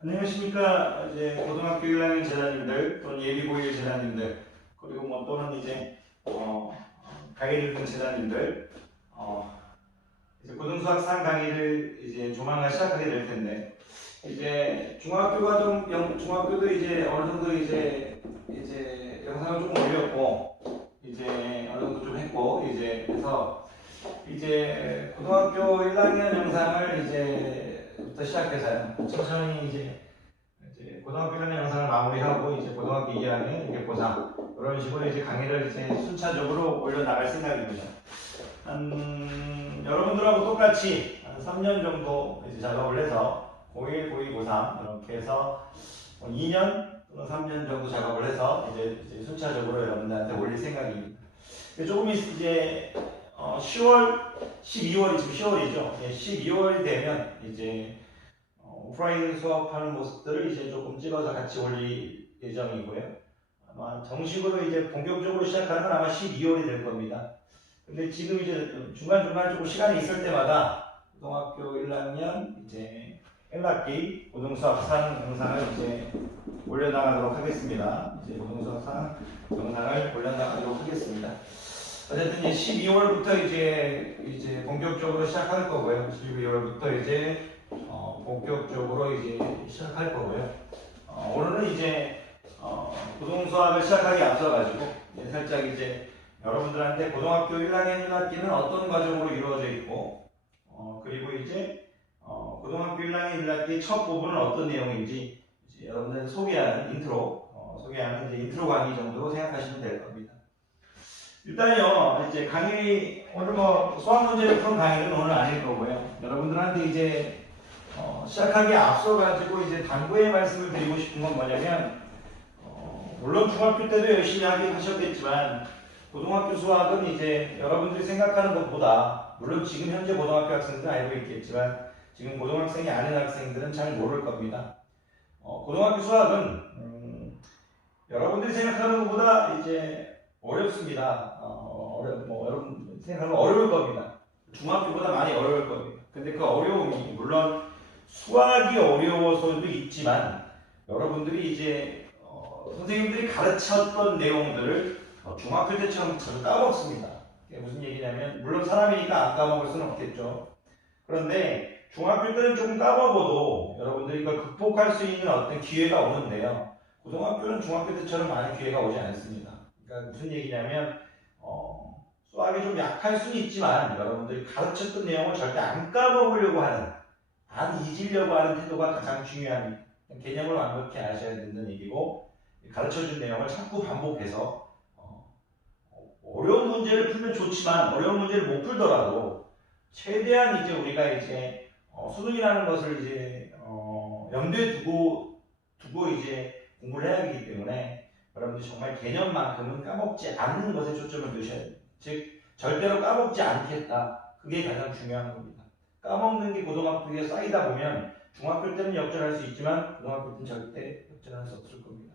안녕하십니까. 이제 고등학교 1학년 제자님들 또는 예비고1 제자님들 그리고 뭐 또는 이제 강의를 듣는 제자님들 이제 고등수학 3 강의를 이제 조만간 시작하게 될 텐데 이제 중학교도 이제 어느 정도 이제 영상을 조금 올렸고 이제 어느 정도 좀 했고 이제 그래서 이제 고등학교 1학년 영상을 이제부터 시작해서요. 천천히 이제 고등학교 1학년 영상을 마무리하고 이제 고등학교 2학년 이렇게 보자 이런 식으로 이제 강의를 이제 순차적으로 올려나갈 생각입니다. 여러분들하고 똑같이 한 3년 정도 이제 작업을 해서 고1, 고2, 고3 이렇게 해서 2년 또는 3년 정도 작업을 해서 이제 순차적으로 여러분들한테 올릴 생각입니다. 조금 이제 10월, 12월이 지금 10월이죠. 12월이 되면 이제 오프라인 수업하는 모습들을 이제 조금 찍어서 같이 올릴 예정이고요. 아마 정식으로 이제 본격적으로 시작하는 건 아마 12월이 될 겁니다. 근데 지금 이제 중간중간 조금 시간이 있을 때마다 고등학교 1학년 이제 1학기 고등수학상 영상을 이제 올려나가도록 하겠습니다. 이제 고등수학상 영상을 올려나가도록 하겠습니다. 어쨌든 이제 12월부터 이제 본격적으로 시작할 거고요. 12월부터 이제 본격적으로 이제 시작할 거고요. 오늘은 이제 고등수학을 시작하기 앞서가지고 살짝 이제 여러분들한테 고등학교 1학년 1학기는 어떤 과정으로 이루어져 있고 그리고 이제 고등학교 1학년 1학기 첫 부분은 어떤 내용인지 이제 여러분들한테 소개하는 인트로 강의 정도로 생각하시면 될 겁니다. 일단요, 이제 강의, 오늘 수학 문제를 푸는 강의는 오늘 아닐 거고요. 여러분들한테 이제, 시작하기에 앞서가지고 이제 당부의 말씀을 드리고 싶은 건 뭐냐면, 물론 중학교 때도 열심히 하긴 하셨겠지만, 고등학교 수학은 이제 여러분들이 생각하는 것보다, 물론 지금 현재 고등학교 학생들은 알고 있겠지만, 지금 고등학생이 아닌 학생들은 잘 모를 겁니다. 고등학교 수학은, 여러분들이 생각하는 것보다 이제, 어렵습니다. 여러분 생각하면 어려울 겁니다. 중학교보다 많이 어려울 겁니다. 근데 그 어려움이 물론 수학이 어려워서도 있지만 여러분들이 이제 선생님들이 가르쳤던 내용들을 중학교 때처럼 자주 까먹습니다. 이게 무슨 얘기냐면 물론 사람이니까 안 까먹을 수는 없겠죠. 그런데 중학교 때는 조금 까먹어도 여러분들이 이걸 극복할 수 있는 어떤 기회가 오는데요. 고등학교는 중학교 때처럼 많은 기회가 오지 않습니다. 그러니까 무슨 얘기냐면 수학이 좀 약할 수는 있지만 여러분들이 가르쳤던 내용을 절대 안 까먹으려고 하는 안 잊으려고 하는 태도가 가장 중요합니다. 개념을 완벽히 아셔야 된다는 얘기고 가르쳐준 내용을 자꾸 반복해서 어려운 문제를 풀면 좋지만 어려운 문제를 못 풀더라도 최대한 이제 우리가 이제 수능이라는 것을 이제 염두에 두고 이제 공부를 해야 하기 때문에 여러분들이 정말 개념만큼은 까먹지 않는 것에 초점을 두셔야 돼요. 즉 절대로 까먹지 않겠다. 그게 가장 중요한 겁니다. 까먹는 게 고등학교에 쌓이다 보면 중학교 때는 역전할 수 있지만 고등학교 때는 절대 역전할 수 없을 겁니다.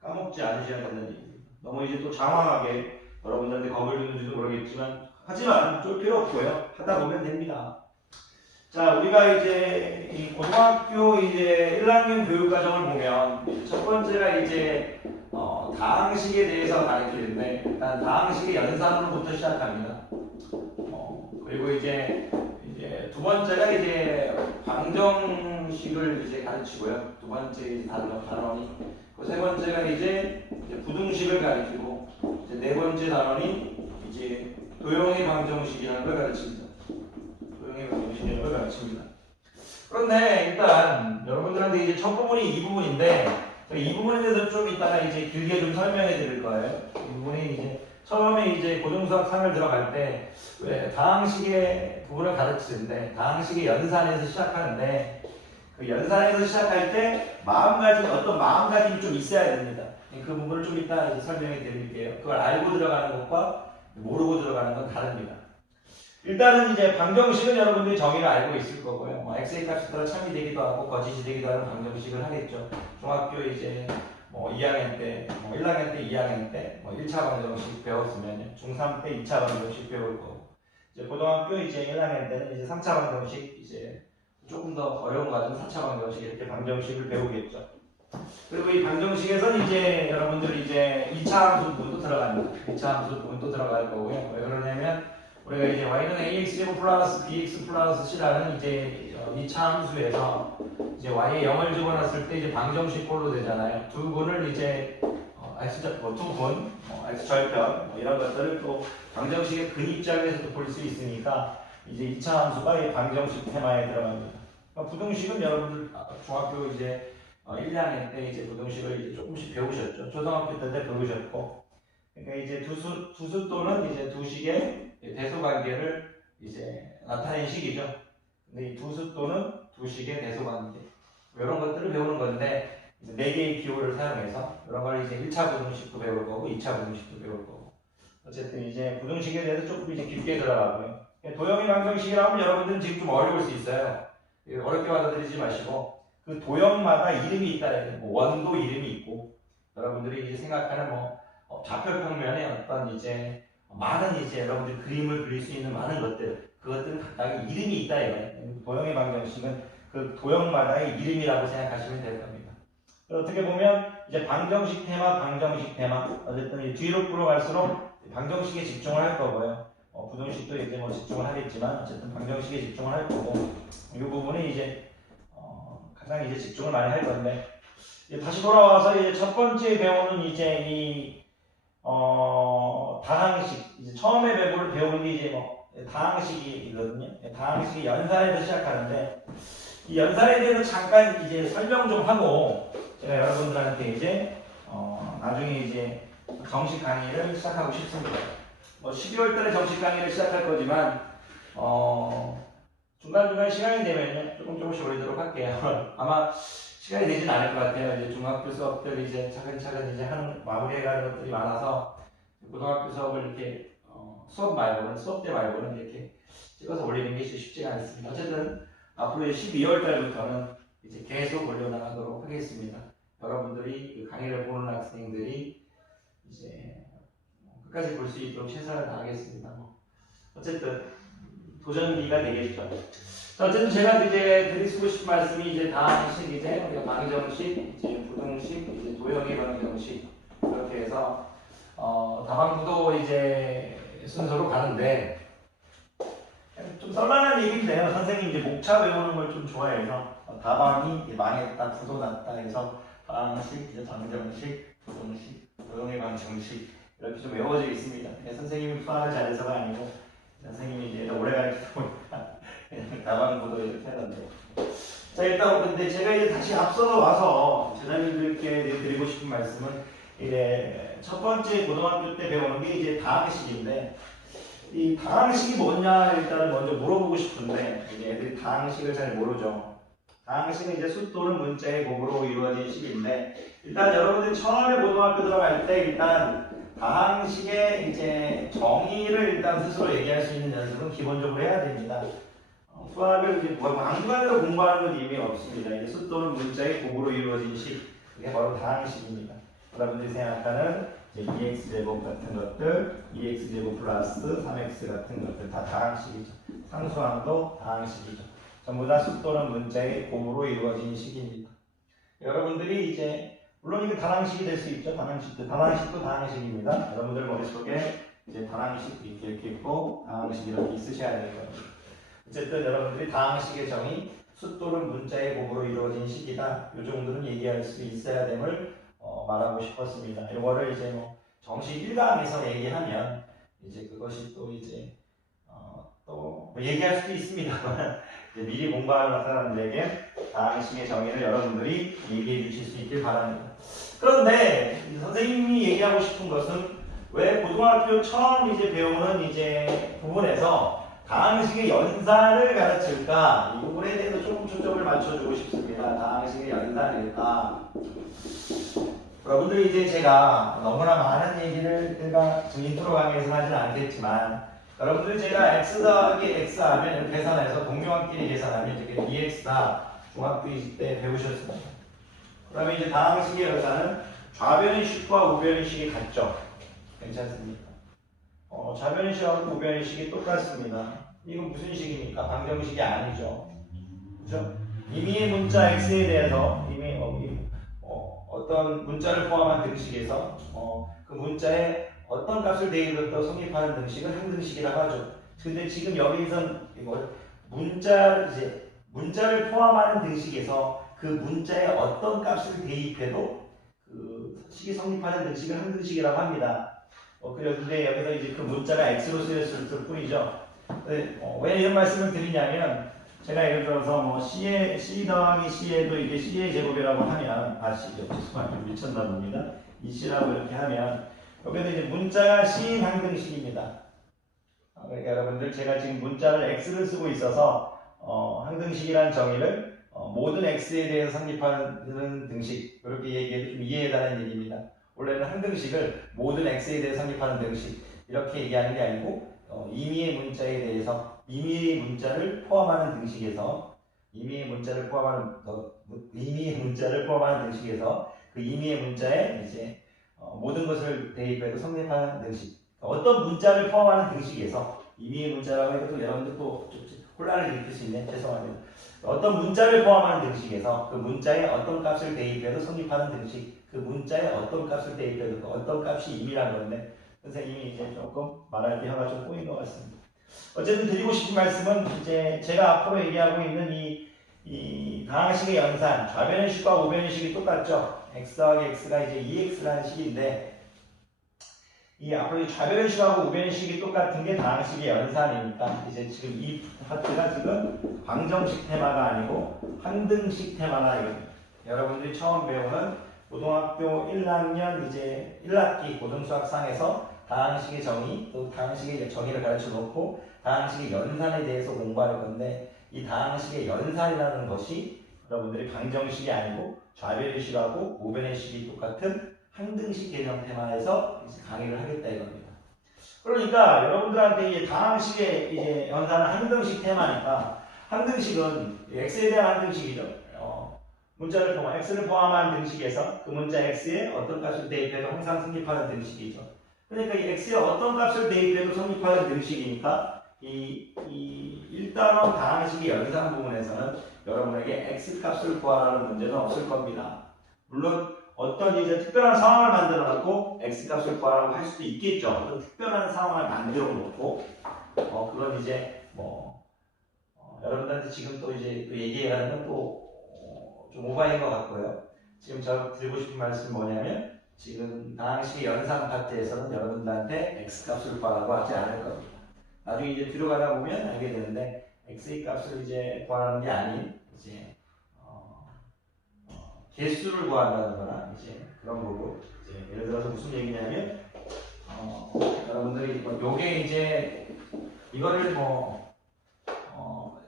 까먹지 않으셔야 된다는 얘기입니다. 너무 이제 또 장황하게 여러분들한테 겁을 주는지도 모르겠지만 하지만 쫄 필요 없고요. 하다 보면 됩니다. 자, 우리가 이제 이 고등학교 이제 1학년 교육과정을 보면 첫 번째가 이제 다항식에 대해서 가르치는데 일단 다항식의 연산으로부터 시작합니다. 그리고 이제 두 번째가 이제 방정식을 이제 가르치고요. 두 번째 단원이 그 세 번째가 이제 부등식을 가르치고 이제 네 번째 단원이 이제 도형의 방정식이라는 걸 가르칩니다. 도형의 방정식이라는 걸 가르칩니다. 그런데 일단 여러분들한테 이제 첫 부분이 이 부분인데 이 부분에 대해서 좀 이따가 이제 길게 좀 설명해 드릴 거예요. 이 부분이 이제 처음에 이제 고등수학 3을 들어갈 때 왜 다항식의 부분을 가르치는데 다항식의 연산에서 시작하는데 그 연산에서 시작할 때 어떤 마음가짐이 좀 있어야 됩니다. 그 부분을 좀 이따 이제 설명해 드릴게요. 그걸 알고 들어가는 것과 모르고 들어가는 건 다릅니다. 일단은 이제 방정식은 여러분들이 정의를 알고 있을 거고요. x의 값에 따라 참이 되기도 하고 거짓이 되기도 하는 방정식을 하겠죠. 중학교 이제 2학년 때, 1학년 때, 2학년 때 1차 방정식 배웠으면 중3 때 2차 방정식 배울 거고 이제 고등학교 이제 1학년 때는 이제 3차 방정식, 이제 조금 더 어려운 과정 4차 방정식, 이렇게 방정식을 배우겠죠. 그리고 이 방정식에서는 이제 여러분들이 이제 2차 함수 부분도 들어갑니다. 2차 함수 부분도 들어갈 거고요. 왜 그러냐면 우리가 이제 y는 ax제곱 플러스 bx 플러스 c라는 이제 2차 함수에서 이제 y에 0을 집어넣었을 때 이제 방정식 꼴로 되잖아요. 두 분을 이제 두 분, x절편 이런 것들을 또 방정식의 근 입장에서도 볼 수 있으니까 이제 2차 함수가 이 방정식 테마에 들어갑니다. 그러니까 부등식은 여러분들 중학교 이제 1, 2학년 때 이제 부등식을 이제 조금씩 배우셨죠. 초등학교 때 배우셨고, 그러니까 이제 두수 또는 이제 두 식의 대소 관계를 이제 나타낸 식이죠. 근데 이 두수 또는 두 식의 대소 관계 이런 것들을 배우는 건데 이제 4개의 기호를 사용해서 이런 걸 이제 1차 부등식도 배울 거고 2차 부등식도 배울 거고 어쨌든 이제 부등식에 대해서 조금 이제 깊게 들어가고요. 도형의 방정식이라면 여러분들은 지금 좀 어려울 수 있어요. 어렵게 받아들이지 마시고 그 도형마다 이름이 있다. 뭐 원도 이름이 있고 여러분들이 이제 생각하는 좌표 평면에 어떤 이제 많은 이제 여러분들이 그림을 그릴 수 있는 많은 것들 그것들은 각각 이름이 있다 이거예요. 도형의 방정식은 그 도형마다의 이름이라고 생각하시면 될 겁니다. 어떻게 보면 이제 방정식 테마, 방정식 테마 어쨌든 뒤로 끌어갈수록 방정식에 집중을 할 거고요. 부등식도 이제 집중을 하겠지만 어쨌든 방정식에 집중을 할 거고 이 부분이 이제 가장 이제 집중을 많이 할 건데 다시 돌아와서 이제 첫 번째 배우는 이제 이 다항식 이제 처음에 배우는 게 이제 다항식이거든요. 다항식이 연산에서 시작하는데 이 연산에 대해서 잠깐 이제 설명 좀 하고 제가 여러분들한테 이제 나중에 이제 정식 강의를 시작하고 싶습니다. 12월 달에 정식 강의를 시작할 거지만 중간중간 시간이 되면 조금씩 올리도록 할게요. 아마 시간이 되진 않을 것 같아요. 이제 중학교 수업들 이제 차근차근 이제 마무리해가는 것들이 많아서 고등학교 수업을 이렇게 수업 때 말고는 이렇게 찍어서 올리는 게 쉽지가 않습니다. 어쨌든 앞으로 12월 달부터는 이제 계속 올려나가도록 하겠습니다. 여러분들이 그 강의를 보는 학생들이 이제 끝까지 볼 수 있도록 최선을 다하겠습니다. 어쨌든 도전기가 되겠죠. 자, 어쨌든 제가 이제 드리고 싶은 말씀이 이제 다항식 이제 우리가 방정식, 이제 부등식, 이제 도형의 방정식 이렇게 해서 다방구도 이제 순서로 가는데 좀 썰만한 얘기인데요. 선생님 이제 목차 외우는 걸 좀 좋아해서 다방이 망했다, 구도 났다 해서 방식, 이제 방정식, 부등식, 도형의 방정식 이렇게 좀 외워져 있습니다. 선생님이 수학을 잘해서가 아니고 선생님이 이제 오래 가르치다 보니까 다방구도 이렇게 하던데. 자, 일단 근데 제가 이제 다시 앞서서 와서 제자님들께 드리고 싶은 말씀은 이제 첫 번째 고등학교 때 배우는 게 이제 다항식인데 이 다항식이 뭐냐 일단은 먼저 물어보고 싶은데 이제 애들이 다항식을 잘 모르죠. 다항식은 이제 수 또는 문자의 곱으로 이루어진 식인데 일단 여러분들이 처음에 고등학교 들어갈 때 일단 다항식의 이제 정의를 일단 스스로 얘기할 수 있는 연습은 기본적으로 해야 됩니다. 수학을 이제 막무가내로 공부하는 건 의미가 없습니다. 이제 수 또는 문자의 곱으로 이루어진 식, 그게 바로 다항식입니다. 여러분들이 생각하는 이제 2x제곱 같은 것들, 2x제곱 플러스 3x 같은 것들 다 다항식이죠. 상수항도 다항식이죠. 전부 다 수 또는 문자의 곱으로 이루어진 식입니다. 여러분들이 이제 물론 이게 다항식이 될 수 있죠. 다항식도 다항식입니다. 여러분들 머릿속에 이제 다항식 이렇게 있고 다항식 이렇게 있으셔야 될 겁니다. 어쨌든 여러분들이 다항식의 정의 수 또는 문자의 곱으로 이루어진 식이다. 이 정도는 얘기할 수 있어야 됨을 말하고 싶었습니다. 이거를 이제 정식 1강에서 얘기하면 이제 그것이 또 이제 또 얘기할 수도 있습니다만 미리 공부하는 사람들에게 다항식의 정의를 여러분들이 얘기해 주실 수 있길 바랍니다. 그런데 선생님이 얘기하고 싶은 것은 왜 고등학교 처음 이제 배우는 이제 부분에서 다항식의 연산을 가르칠까? 이 부분에 대해서 조금 초점을 맞춰주고 싶습니다. 다항식의 연산일까? 여러분들이 이제 제가 너무나 많은 얘기를 제가 지금 인트로 강의에서 하지는 않겠지만 여러분들이 제가 x 더하기 x 하면 이렇게 계산해서 동료한끼리 계산하면 이렇게 dx다 중학교 20대 배우셨습니다. 그러면 이제 다항식의 연산은 좌변의 식과 우변의 식이 같죠? 괜찮습니까? 좌변식하고 우변식이 똑같습니다. 이건 무슨 식입니까? 방정식이 아니죠. 그죠? 임의의 문자 x에 대해서 어떤 문자를 포함한 등식에서 그 문자에 어떤 값을 대입해서 성립하는 등식을 항등식이라고 하죠. 근데 지금 여기선 문자를 포함하는 등식에서 그 문자에 어떤 값을 대입해도 그 식이 성립하는 등식을 항등식이라고 합니다. 그런데 여기서 이제 그 문자가 x로 쓰였을 뿐이죠. 왜 이런 말씀을 드리냐면 제가 예를 들어서 뭐 C 더하기 C에도 이게 C의 제곱이라고 하면 C죠. 죄송합니다. 미쳤나 봅니다. 이 C라고 이렇게 하면 여기서 이제 문자가 C인 항등식입니다. 그러니까 여러분들 제가 지금 문자를 X를 쓰고 있어서 항등식이라는 정의를 모든 X에 대해서 성립하는 등식 이렇게 얘기해도 좀 이해해달라는 얘기입니다. 원래는 항등식을 모든 X에 대해서 성립하는 등식 이렇게 얘기하는 게 아니고 임의의 문자에 대해서 임의의 문자를 포함하는 등식에서 임의의 문자를 포함하는 등식에서 그 임의의 문자에 이제 모든 것을 대입해도 성립하는 등식. 어떤 문자를 포함하는 등식에서 임의의 문자라고 해도 여러분들 또 혼란을 일으킬 수 있네. 죄송합니다. 어떤 문자를 포함하는 등식에서 그 문자에 어떤 값을 대입해도 성립하는 등식. 그 문자에 어떤 값을 대입해도 그 어떤 값이 임의라는 건데 선생님이 이제 조금 말할 때 혀가 좀 꼬인 것 같습니다. 어쨌든 드리고 싶은 말씀은 이제 제가 앞으로 얘기하고 있는 이 다항식의 연산, 좌변의 식과 우변의 식이 똑같죠. x 더하기 x가 이제 2x라는 식인데 이 앞으로 이 좌변의 식하고 우변의 식이 똑같은 게 다항식의 연산이니까 이제 지금 이 파트가 지금 방정식 테마가 아니고 항등식 테마라 이겁니다. 여러분들이 처음 배우는 고등학교 1학년 이제 1학기 고등수학상에서 다항식의 정의, 또 다항식의 정의를 가르쳐 놓고 다항식의 연산에 대해서 공부할 건데 이 다항식의 연산이라는 것이 여러분들이 방정식이 아니고 좌변의 식하고 우변의 식이 똑같은 항등식 개념 테마에서 강의를 하겠다 이겁니다. 그러니까 여러분들한테 이 다항식의 이제 연산은 항등식 테마니까 항등식은 x에 대한 항등식이죠. 문자를 포함한 x를 포함한 등식에서 그 문자 x에 어떤 값을 대입해도 항상 성립하는 등식이죠. 그러니까 이 x에 어떤 값을 대입해도 성립하는 등식이니까 이 1단원 다항식의 연산 부분에서는 여러분에게 x 값을 구하라는 문제는 없을 겁니다. 물론 어떤 이제 특별한 상황을 만들어 놓고 x 값을 구하라고 할 수도 있겠죠. 어떤 특별한 상황을 만들어 놓고 그건 이제 여러분들한테 지금 또 이제 또 얘기하는 건 또 좀 오바인 것 같고요. 지금 저 드리고 싶은 말씀은 뭐냐면 지금 다항식의 연산 파트에서는 여러분들한테 x 값을 구하라고 하지 않을 겁니다. 나중에 이제 뒤로 가다 보면 알게 되는데 x의 값을 이제 구하는 게 아닌 이제 개수를 구한다거나 이제 그런 거고 이제 예를 들어서 무슨 얘기냐면 여러분들이 요게 이제 이거를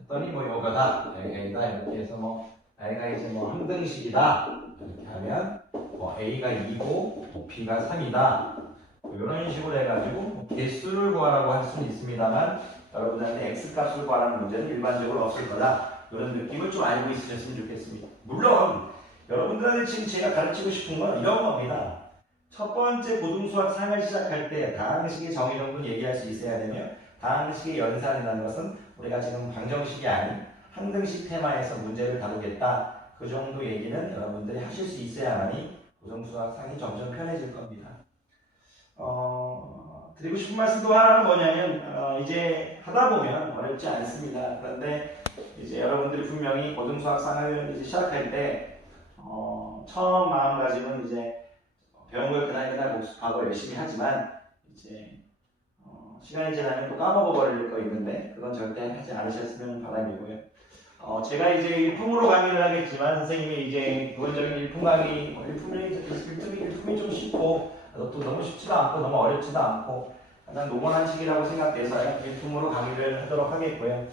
했더니 요거다 A다 이렇게 해서 A가 이제 항등식이다 이렇게 하면 A가 2고 B가 3이다 이런 식으로 해가지고 개수를 구하라고 할 수는 있습니다만 여러분들한테 x 값을 구하라는 문제는 일반적으로 없을 거다 이런 느낌을 좀 알고 있으셨으면 좋겠습니다. 물론 여러분들한테 지금 제가 가르치고 싶은 건 이런 겁니다. 첫 번째 고등수학 상을 시작할 때 다항식의 정의 정도는 얘기할 수 있어야 되며 다항식의 연산이라는 것은 우리가 지금 방정식이 아닌 항등식 테마에서 문제를 다루겠다. 그 정도 얘기는 여러분들이 하실 수 있어야만이 고등수학 상이 점점 편해질 겁니다. 드리고 싶은 말씀 또 하나는 뭐냐면 이제 하다 보면 어렵지 않습니다. 그런데 이제 여러분들이 분명히 고등수학상을 이제 시작할 때 처음 마음가짐은 이제 배운 걸 그날 복습하고 열심히 하지만 이제 시간이 지나면 또 까먹어버릴 거 있는데 그건 절대 하지 않으셨으면 바람이고요. 제가 이제 일품으로 강의를 하겠지만 선생님이 이제 기본적인 일품 강의, 일품이 좀 쉽고 또 너무 쉽지도 않고 너무 어렵지도 않고 가장 노멀한 식이라고 생각돼서 일품으로 강의를 하도록 하겠고요.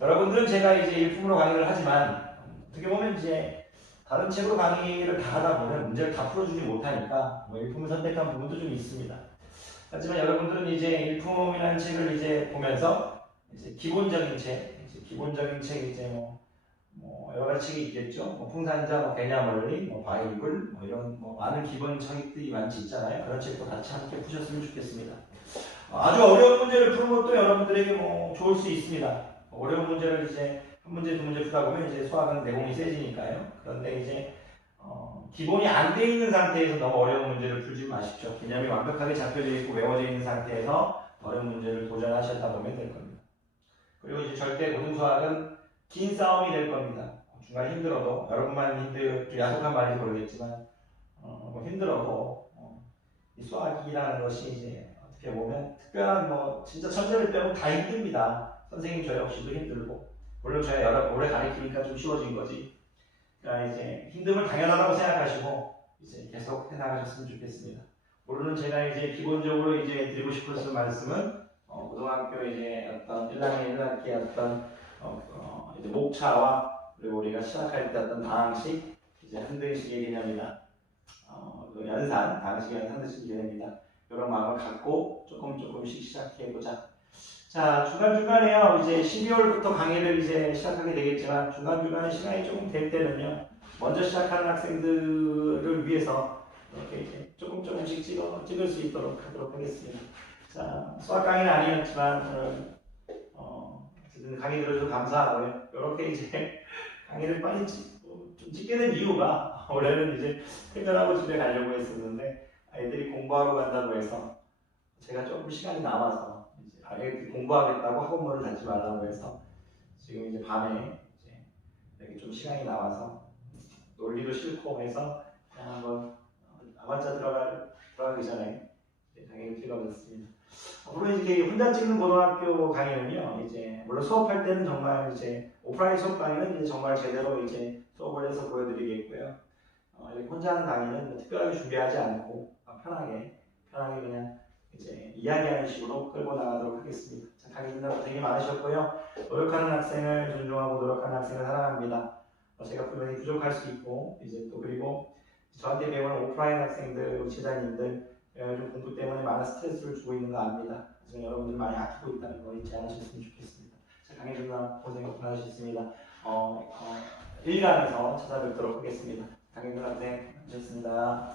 여러분들은 제가 이제 일품으로 강의를 하지만 어떻게 보면 이제 다른 책으로 강의를 다 하다 보면 문제를 다 풀어주지 못하니까 일품을 선택한 부분도 좀 있습니다. 하지만 여러분들은 이제 일품이라는 책을 이제 보면서 이제 기본적인 책 이제 여러 가지 책이 있겠죠. 풍산자, 개념원리, 바이블, 이런 많은 기본 책들이 많이 있잖아요. 그런 책도 같이 함께 푸셨으면 좋겠습니다. 아주 어려운 문제를 푸는 것도 여러분들에게 뭐 좋을 수 있습니다. 어려운 문제를 이제 한 문제, 두 문제 풀다 보면 이제 수학은 내공이 세지니까요. 그런데 이제 기본이 안 돼 있는 상태에서 너무 어려운 문제를 풀지 마십시오. 개념이 완벽하게 잡혀져 있고 외워져 있는 상태에서 어려운 문제를 도전하셨다 보면 될 겁니다. 그리고 이제 절대 고등수학은 긴 싸움이 될 겁니다. 중간 힘들어도 여러분만 좀 야속한 말인지 모르겠지만 뭐 힘들어도 이 수학이라는 것이 이제 어떻게 보면 특별한 뭐 진짜 천재를 빼고 다 힘듭니다. 선생님 저 역시도 힘들고 물론 제가 오래 가르치니까 좀 쉬워진 거지. 그러니까 이제 힘듦을 당연하다고 생각하시고 이제 계속 해나가셨으면 좋겠습니다. 물론 제가 이제 기본적으로 이제 드리고 싶은 말씀은 고등학교 이제 어떤 1학년 1학기의 어떤 이제 목차와 그리고 우리가 시작할 때 어떤 방식 이제 한등식의 개념이나 그 연산 방식의 한등식 개념이다. 이런 마음을 갖고 조금씩 시작해보자. 자, 중간중간에요. 이제 12월부터 강의를 이제 시작하게 되겠지만 중간중간에 시간이 조금 될 때는요. 먼저 시작하는 학생들을 위해서 이렇게 이제 조금씩 찍을 수 있도록 하도록 하겠습니다. 자, 수학 강의는 아니었지만 오늘 어쨌든 강의 들어주셔서 감사하고요. 이렇게 이제 강의를 빨리 좀 찍게 된 이유가 원래는 이제 퇴근하고 집에 가려고 했었는데 아이들이 공부하러 간다고 해서 제가 조금 시간이 남아서 이제 아이들이 공부하겠다고 학원문을 닫지 말라고 해서 지금 이제 밤에 이제 이렇게 좀 시간이 남아서 놀기도 싫고 해서 그냥 한번 아마자 들어가기 전에 강의를 찍어봤습니다. 앞으로 이제 혼자 찍는 고등학교 강의는요, 이제 물론 수업할 때는 정말 이제 오프라인 수업 강의는 이제 정말 제대로 이제 수업을 해서 보여드리겠고요. 이렇게 혼자 하는 강의는 뭐 특별하게 준비하지 않고 편하게 그냥 이제 이야기하는 식으로 끌고 나가도록 하겠습니다. 자, 강의 듣느라 고생이 많으셨고요. 노력하는 학생을 존중하고 노력하는 학생을 사랑합니다. 제가 분명히 부족할 수 있고 이제 또 그리고 저한테 배우는 오프라인 학생들, 지도자님들 요즘 공부 때문에 많은 스트레스를 주고 있는 거 압니다. 그래서 여러분들 많이 아끼고 있다는 거 잊지 않으셨으면 좋겠습니다. 자, 강의 듣느라 고생 많으셨습니다. 1강에서 찾아뵙도록 하겠습니다. 강의 듣느라 고생 많으셨습니다.